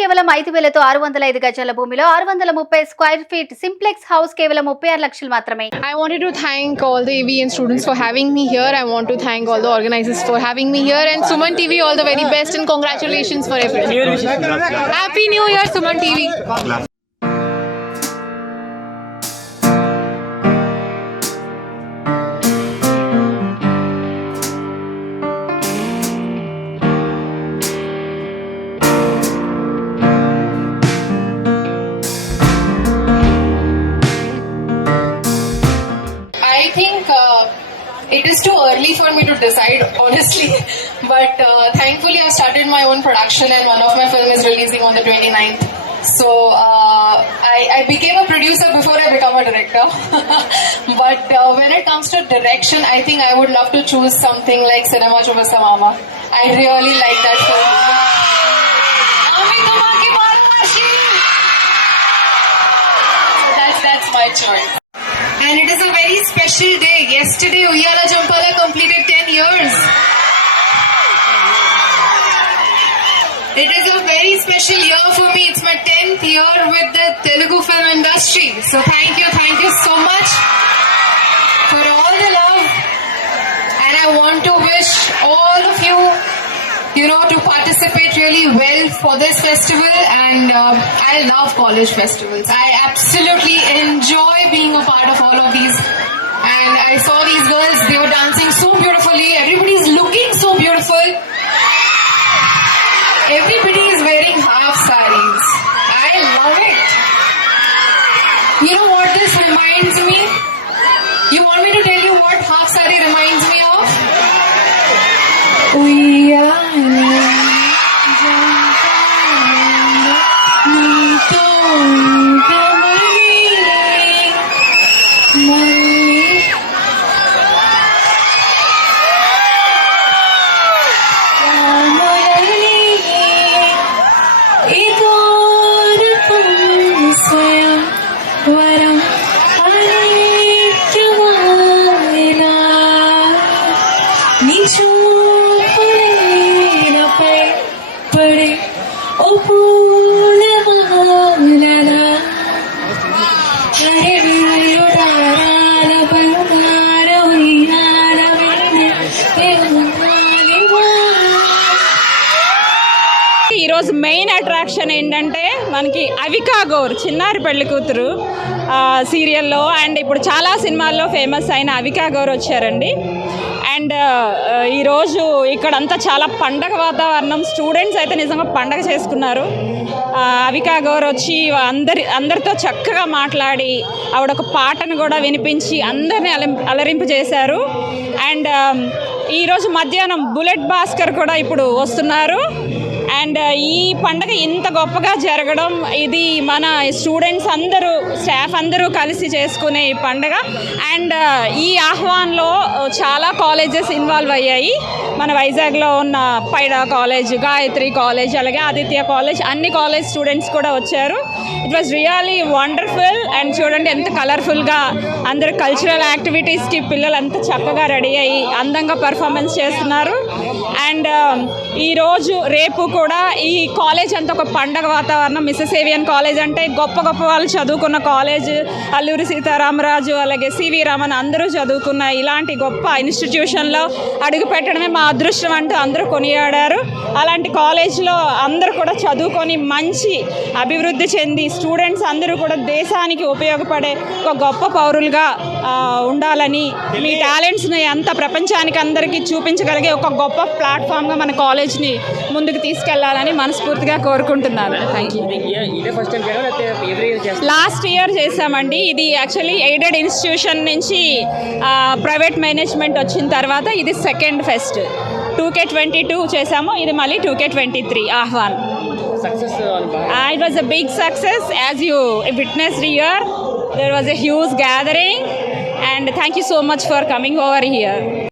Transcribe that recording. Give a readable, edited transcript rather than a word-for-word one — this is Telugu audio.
కేవలం 5,000తో 605 గజాల భూమిలో 630 స్క్వేర్ ఫీట్ సింప్లెక్స్ హౌస్ కేవలం 36 లక్షలు మాత్రమే. I wanted to thank all the AVN students for having me here. I want to thank all the organizers for having me here, and Suman TV, all the very best and congratulations for everything. Happy New Year, Suman TV. I think it is too early for me to decide, honestly. But thankfully, I started my own production, and one of my film is releasing on the 29th. So I became a producer before I became a director. But when it comes to direction, I think I would love to choose something like Cinema Chubasa Mama. I really like that film. That's my choice. And it is a very special day. Yesterday, Uyyala Jampala completed 10 years. It is a very special year for me. It's my 10th year with the Telugu film industry. So thank you so much for all the love. And I want to wish all of you, to participate really well for this festival. And I love college festivals. I absolutely enjoy being a part of all of these. And I saw these girls, they were dancing so beautifully. Everybody's looking so beautiful. Everybody is wearing half sarees. I love it. You know what this reminds me? You want me to tell you what half saree reminds me of? ఈరోజు మెయిన్ అట్రాక్షన్ ఏంటంటే మనకి అవికా గౌర్ చిన్నారి పెళ్లి కూతురు సీరియల్లో అండ్ ఇప్పుడు చాలా సినిమాల్లో ఫేమస్ అయిన అవికా గౌర్ వచ్చారండి. అండ్ ఈరోజు ఇక్కడంతా చాలా పండగ వాతావరణం, స్టూడెంట్స్ అయితే నిజంగా పండగ చేసుకున్నారు. అవికా గౌర్ వచ్చి అందరితో చక్కగా మాట్లాడి ఆవిడ ఒక పాటను కూడా వినిపించి అందరినీ అలరింపు చేశారు. అండ్ ఈరోజు మధ్యాహ్నం బుల్లెట్ భాస్కర్ కూడా ఇప్పుడు వస్తున్నారు. అండ్ ఈ పండగ ఇంత గొప్పగా జరగడం, ఇది మన స్టూడెంట్స్ అందరూ, స్టాఫ్ అందరూ కలిసి చేసుకునే ఈ పండగ. అండ్ ఈ ఆహ్వాన్లో చాలా కాలేజెస్ ఇన్వాల్వ్ అయ్యాయి. మన వైజాగ్లో ఉన్న పైడా కాలేజ్, గాయత్రి కాలేజ్, అలాగే ఆదిత్య కాలేజ్, అన్ని కాలేజ్ స్టూడెంట్స్ కూడా వచ్చారు. It was really wonderful. And చూడండి ఎంత కలర్ఫుల్గా అందరు కల్చరల్ యాక్టివిటీస్కి పిల్లలు అంత చక్కగా రెడీ అయ్యి అందంగా పర్ఫార్మెన్స్ చేస్తున్నారు. అండ్ ఈరోజు రేపు కూడా ఈ కాలేజ్ అంతా ఒక పండగ వాతావరణం. మిస్సెస్ ఏవియన్ కాలేజ్ అంటే గొప్ప వాళ్ళు చదువుకున్న కాలేజ్. అల్లూరి సీతారామరాజు, అలాగే సివి రామన్ అందరూ చదువుకున్న ఇలాంటి గొప్ప ఇన్స్టిట్యూషన్లో అడుగు పెట్టడమే మా అదృష్టం అంటూ అందరూ కొనియాడారు. అలాంటి కాలేజ్లో అందరూ కూడా చదువుకొని మంచి అభివృద్ధి చెంది స్టూడెంట్స్ అందరూ కూడా దేశానికి ఉపయోగపడే ఒక గొప్ప పౌరులుగా ఉండాలని, మీ టాలెంట్స్ని అంత ప్రపంచానికి అందరికీ చూపించగలిగే ఒక గొప్ప ప్లాట్ఫామ్గా మన కాలేజ్ని ముందుకు తీసుకెళ్లాలని మనస్ఫూర్తిగా కోరుకుంటున్నాను. Thank you. లాస్ట్ ఇయర్ చేసామండి. ఇది యాక్చువల్లీ ఎయిడెడ్ ఇన్స్టిట్యూషన్ నుంచి ప్రైవేట్ మేనేజ్మెంట్ వచ్చిన తర్వాత ఇది సెకండ్ ఫెస్ట్. 2K22 చేసాము, ఇది మళ్ళీ 2K23 ఆహ్వాన్. It was a big success. As you witnessed here, there was a huge gathering, and thank you so much for coming over here.